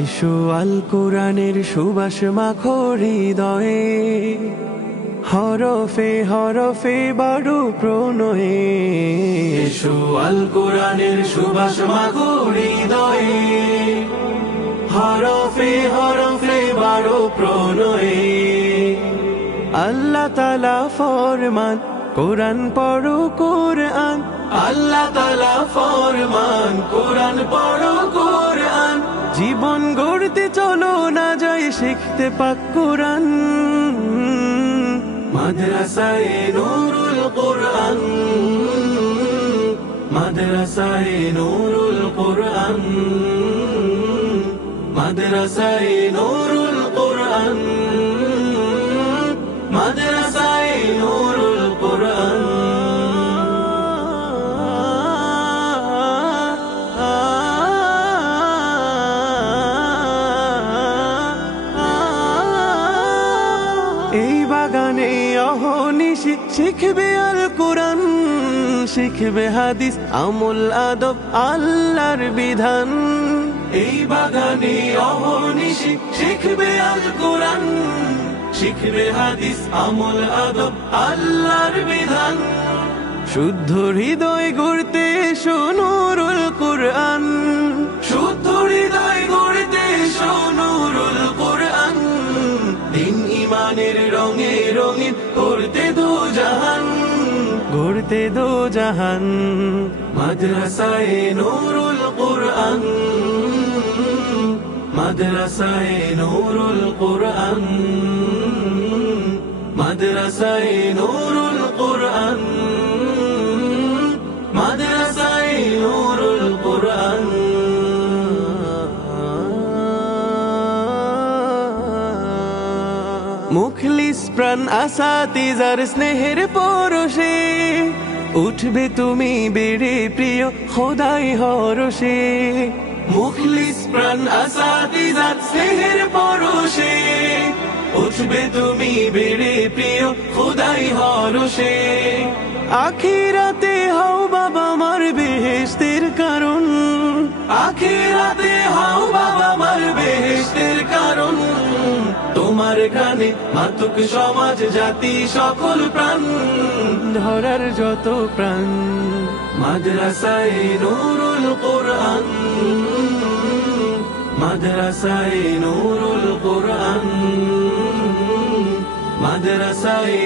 এসো আল কোরআনের সুবাস মাখো হৃদয়ে, হরফে হরফে বাড়ো প্রণয়ে। এসো আল কোরআনের সুবাস মাখো হৃদয়ে, হরফে হরফে বাড়ো প্রণয়ে। আল্লাহ তাআলা ফরমান, কোরআন পড়ো কোরআন। আল্লাহ তাআলা ফরমান, কোরআন পড়ো কোরআন। জীবন গড়তে চলো না যাই শিখতে পাক কোরআন। মাদ্রাসায়ে নূরুল কোরআন, মাদ্রাসায়ে নূরুল কোরআন, মাদ্রাসায়ে নূরুল কোরআন, মাদ্রাসায়ে নূরুল কোরআন। এই বাগানে অহনিশি শিখবে আল কোরআন, শিখবে হাদিস আমল আদব আল্লাহর বিধান। এই বাগানে অহনিশি শিখবে আল কোরআন, শিখবে হাদিস আমল আদব আল্লাহর বিধান। শুদ্ধ হৃদয় গড়তে এসো নূরুল কোরআন, শুদ্ধ হৃদয় গড়তে এসো নূরুল কোরআন। দিন ইমানের রঙে রঙিন করতে দো জাহান, গড়তে দো জাহান। মাদ্রাসায়ে নূরুল কোরআন, মাদ্রাসায়ে নূরুল কোরআন, মাদ্রাসায়ে নূরুল কোরআন, মাদ্রাসায়ে নূরুল কোরআন। মুখলিস প্রাণ আসাতিজার স্নেহের পরশে, উঠবে তুমি বেড়ে প্রিয় খোদাই হরষে। মুখলিস প্রাণ আসাতিজার স্নেহের পরশে, উঠবে তুমি বেড়ে প্রিয় খোদাই হরষে। আখিরাতে হও বাবা মার বেহেশতের কারণ, আখিরাতে হও বাবা মার বেহেশতের কারণ। তোমার গানে মাতুক সমাজ জাতি সকল প্রাণ, ধরার যত প্রাণ। মাদ্রাসায়ে নূরুল কোরআন, মাদ্রাসায়ে নূরুল কোরআন, মাদ্রাসায়ে